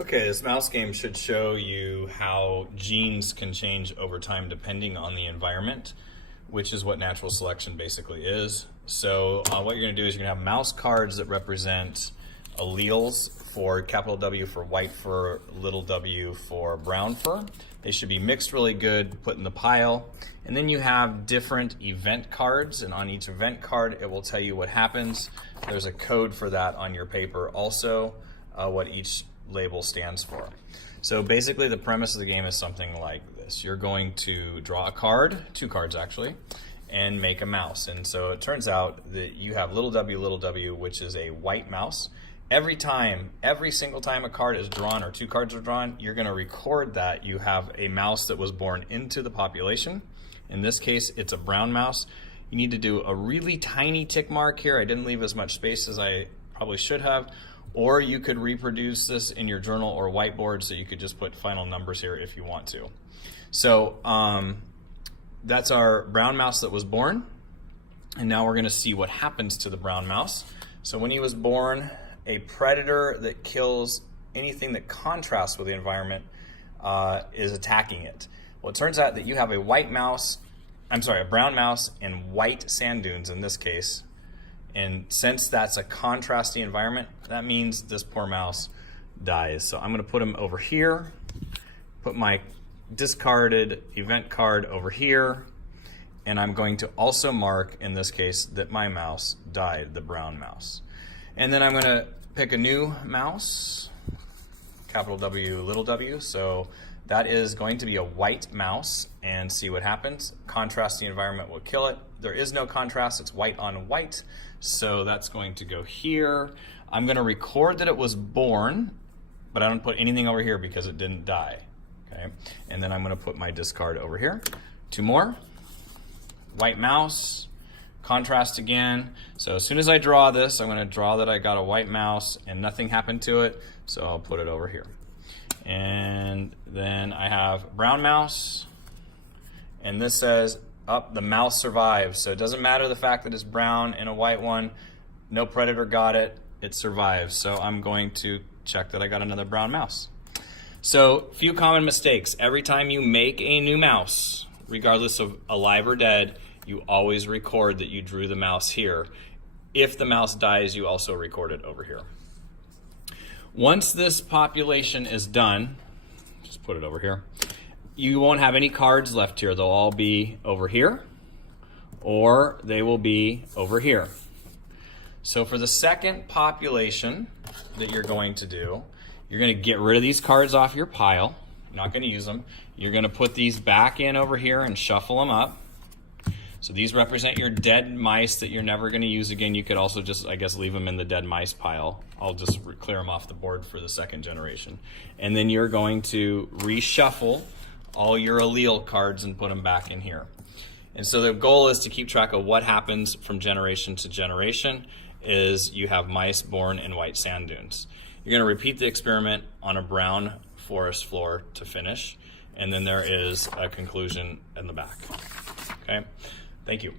Okay, this mouse game should show you how genes can change over time depending on the environment, which is what natural selection basically is. So what you're going to do is you're going to have mouse cards that represent alleles for capital W for white fur, little w for brown fur. They should be mixed really good, put in the pile. And then you have different event cards, and on each event card it will tell you what happens. There's a code for that on your paper also, what each label stands for. So basically the premise of the game is something like this. You're going to draw a card, two cards actually, and make a mouse. And so it turns out that you have little w, which is a white mouse. Every single time a card is drawn or two cards are drawn, you're going to record that you have a mouse that was born into the population. In this case, it's a brown mouse. You need to do a really tiny tick mark here. I didn't leave as much space as I probably should have. Or you could reproduce this in your journal or whiteboard, so you could just put final numbers here if you want to. So that's our brown mouse that was born. And now we're going to see what happens to the brown mouse. So when he was born, a predator that kills anything that contrasts with the environment is attacking it. Well, it turns out that you have a brown mouse and white sand dunes in this case. And since that's a contrasty environment, that means this poor mouse dies. So I'm going to put him over here, put my discarded event card over here, and I'm going to also mark, in this case, that my mouse died, the brown mouse. And then I'm going to pick a new mouse, capital W, little w. So that is going to be a white mouse, and see what happens. Contrasty environment will kill it. There is no contrast, it's white on white. So that's going to go here. I'm going to record that it was born, but I don't put anything over here because it didn't die. Okay? And then I'm going to put my discard over here. Two more. White mouse, contrast again. So as soon as I draw this, I'm going to draw that I got a white mouse and nothing happened to it, so I'll put it over here. And then I have brown mouse, and this says, the mouse survives. So it doesn't matter the fact that it's brown and a white one, no predator got it, it survives. So I'm going to check that I got another brown mouse. So few common mistakes. Every time you make a new mouse, regardless of alive or dead, you always record that you drew the mouse here. If the mouse dies, you also record it over here. Once this population is done, just put it over here, you won't have any cards left here. They'll all be over here, or they will be over here. So for the second population that you're going to do, you're going to get rid of these cards off your pile. You're not going to use them. You're going to put these back in over here and shuffle them up. So these represent your dead mice that you're never going to use again. You could also just, I guess, leave them in the dead mice pile. I'll just clear them off the board for the second generation. And then you're going to reshuffle all your allele cards and put them back in here. And so the goal is to keep track of what happens from generation to generation is you have mice born in white sand dunes. You're going to repeat the experiment on a brown forest floor to finish, and then there is a conclusion in the back. Okay? Thank you.